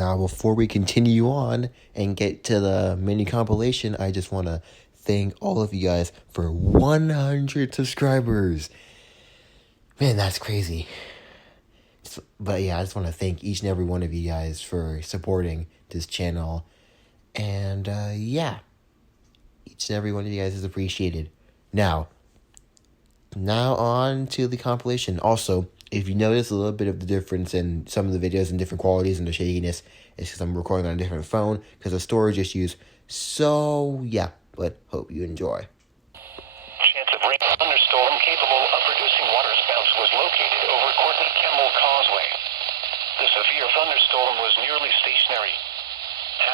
Now, before we continue on and get to the mini compilation, I just want to thank all of you guys for 100 subscribers. Man, that's crazy. But yeah, I just want to thank each and every one of you guys for supporting this channel. And yeah, each and every one of you guys is appreciated. Now on to the compilation. Also, if you notice a little bit of the difference in some of the videos and different qualities and the shakiness, it's because I'm recording on a different phone because of storage issues. So yeah, but hope you enjoy. Chance of rain thunderstorm capable of producing waterspouts was located over Courtney Kemmel Causeway. The severe thunderstorm was nearly stationary.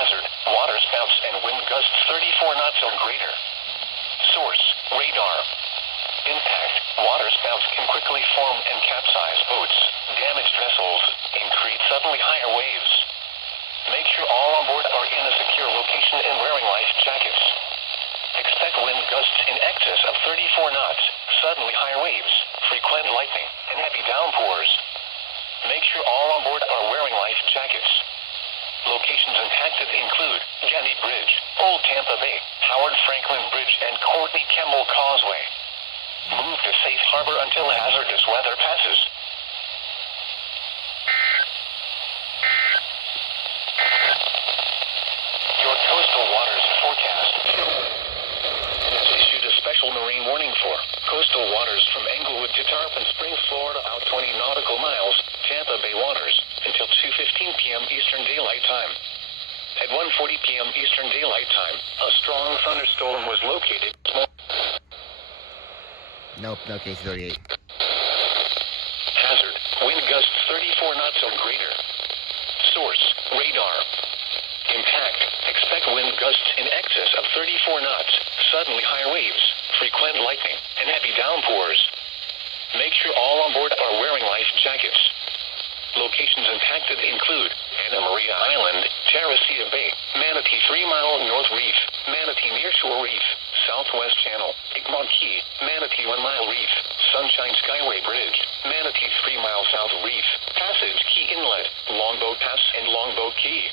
Hazard, waterspouts and wind gusts 34 knots or greater. Source, radar. Impact, waterspouts can quickly form and capsize boats, damage vessels, and create suddenly higher waves. Make sure all on board are in a secure location and wearing life jackets. Expect wind gusts in excess of 34 knots, suddenly higher waves, frequent lightning, and heavy downpours. Make sure all on board are wearing life jackets. Locations impacted include Getty Bridge, Old Tampa Bay, Howard Franklin Bridge, and Courtney Kemmel Causeway. Move to safe harbor until hazardous weather passes. Your coastal waters forecast has issued a special marine warning for coastal waters from Englewood to Tarpon Springs, Florida, out 20 nautical miles, Tampa Bay waters, until 2:15 p.m. Eastern Daylight Time. At 1:40 p.m. Eastern Daylight Time, a strong thunderstorm was located. Nope, no case 38. Hazard, wind gusts 34 knots or greater. Source, radar. Impact, expect wind gusts in excess of 34 knots, suddenly higher waves, frequent lightning, and heavy downpours. Make sure all on board are wearing life jackets. Locations impacted include Anna Maria Island, Terracea Bay, Manatee 3 Mile North Reef, Manatee Nearshore Reef, Southwest Channel, Egmont Key, Manatee 1 Mile Reef, Sunshine Skyway Bridge, Manatee 3 Mile South Reef, Passage Key Inlet, Longboat Pass, and Longboat Key.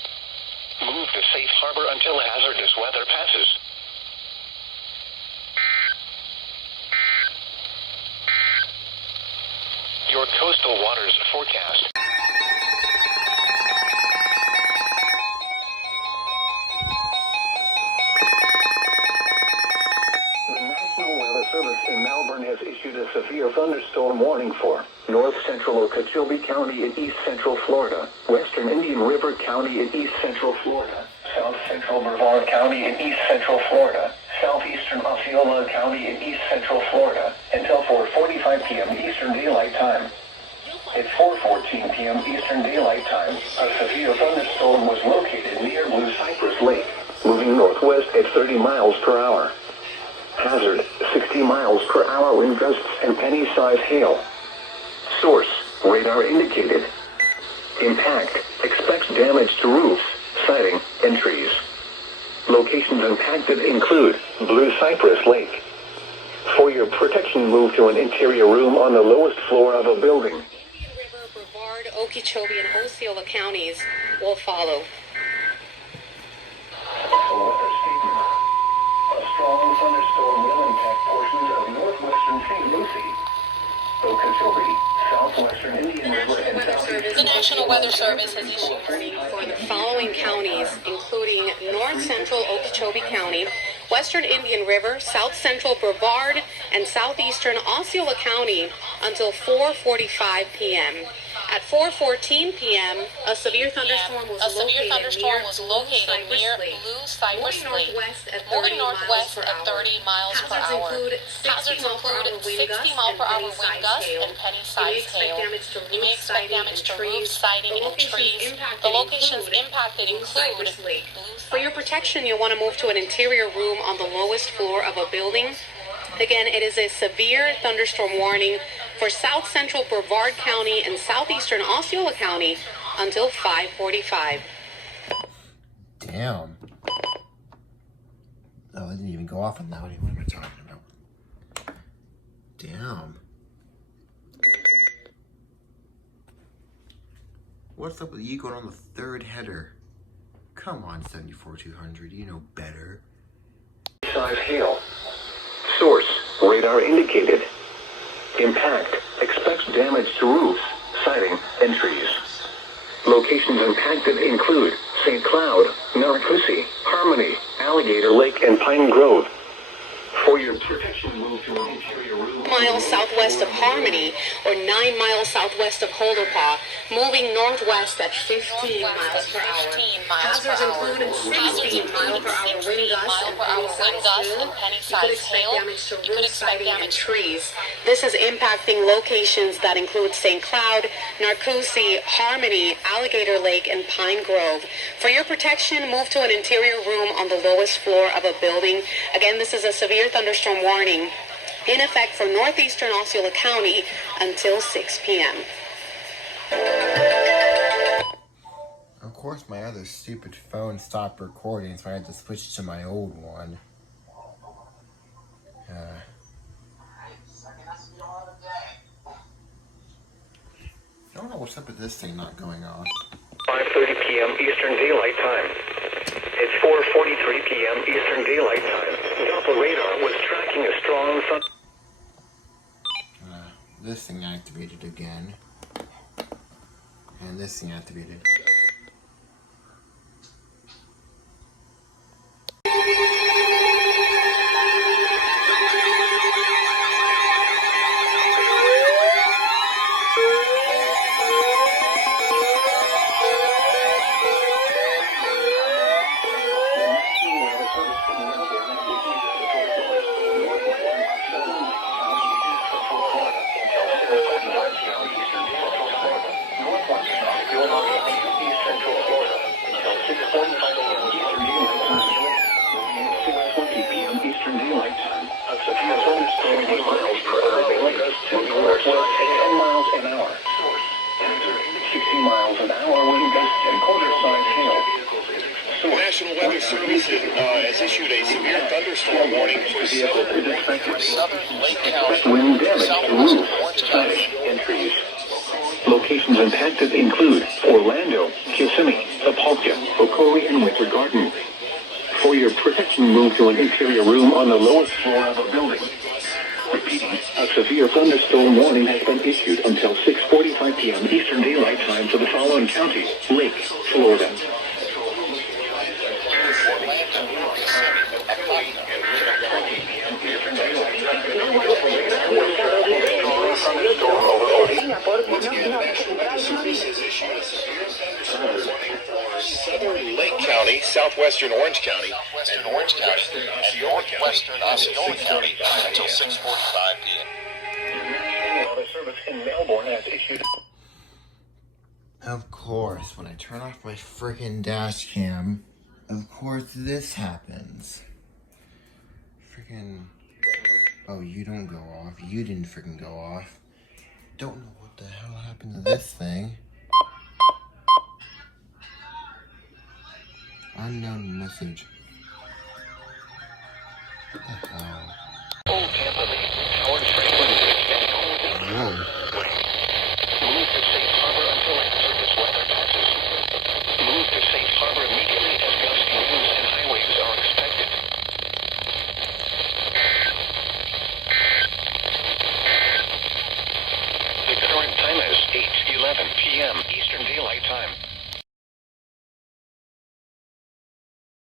Move to safe harbor until hazardous weather passes. Your coastal waters forecast. The National Weather Service in Melbourne has issued a severe thunderstorm warning for North Central Okeechobee County in East Central Florida, Western Indian River County in East Central Florida, South Central Brevard County in East Central Florida, Southeastern Osceola County in East Central Florida, until 4:45 p.m. Eastern Daylight Time. At 4:14 p.m. Eastern Daylight Time, a severe thunderstorm was located near Blue Cypress Lake, moving northwest at 30 miles per hour. Hazard, 60 miles per hour wind gusts and penny-size hail. Source, radar indicated. Impact, expects damage to roofs, siding, and trees. Locations impacted include Blue Cypress Lake. For your protection, move to an interior room on the lowest floor of a building. Indian River, Brevard, Okeechobee, and Osceola counties will follow. Weather statement. A strong thunderstorm will impact portions of northwestern St. Lucie, Okeechobee, southwestern Indian River, and southeastern. The National Weather Service has issued a warning for the following counties, including North Central Okeechobee County, Western Indian River, South Central Brevard, and Southeastern Osceola County until 4:45 p.m. At 4:14 p.m., a severe thunderstorm was located near Blue Cypress Lake, moving northwest at 30 miles per hour. Hazards include 60 mile per hour wind gusts and penny-sized hail. You may expect damage to roofs, siding, and trees. The locations impacted include For your protection, you'll want to move to an interior room on the lowest floor of a building. Again, it is a severe thunderstorm warning for South Central Brevard County and Southeastern Osceola County until 5:45. Damn. Oh, I didn't even go off on that. What am I talking about? Damn. What's up with you going on the third header? Come on, 74-200, you know better. Size hail. Source, radar indicated. Impact, expects damage to roofs, siding, and trees. Locations impacted include St. Cloud, Narcoossee, Harmony, Alligator Lake, and Pine Grove. For your protection, move to an interior room. Miles southwest of Harmony or 9 miles southwest of Holderpaw, moving northwest at 15 miles per hour. Hazards include 16 mile per hour wind gusts and penny-sized hail. You could expect damage to roof siding and trees. This is impacting locations that include St. Cloud, Narcoossee, Harmony, Alligator Lake, and Pine Grove. For your protection, move to an interior room on the lowest floor of a building. Again, this is a severe thunderstorm warning in effect for northeastern Osceola County until 6 p.m. Of course, my other stupid phone stopped recording, so I had to switch to my old one. I don't know what's up with this thing not going off. 5:30 p.m. Eastern Daylight Time. It's 4:43 p.m. Eastern Daylight Time. Doppler radar was tracking a strong thunder. This thing activated again. And this thing activated. National Weather Service has issued a severe thunderstorm warning for southern Lake County, Wind damage southwest to roofs, Orange siding, County. and trees. Locations impacted include Orlando, Kissimmee, Apopka, Ocoee, and Winter Garden. For your protection, move to an interior room on the lowest floor of a building. Repeating, a severe thunderstorm warning has been issued until 6:45 p.m. Eastern Daylight Time for the following counties: Lake, Florida. Southern Lake County, southwestern Orange County, and northwestern Osceola County until 6:45 p.m. Weather Service in Melbourne has issued. Of course, when I turn off my frickin' dash cam, of course this happens. Frickin'. Oh, you don't go off. You didn't frickin' go off. Don't know what the hell happened to this thing. Unknown message. What the hell? Old Tampa Bay, Howard Spring.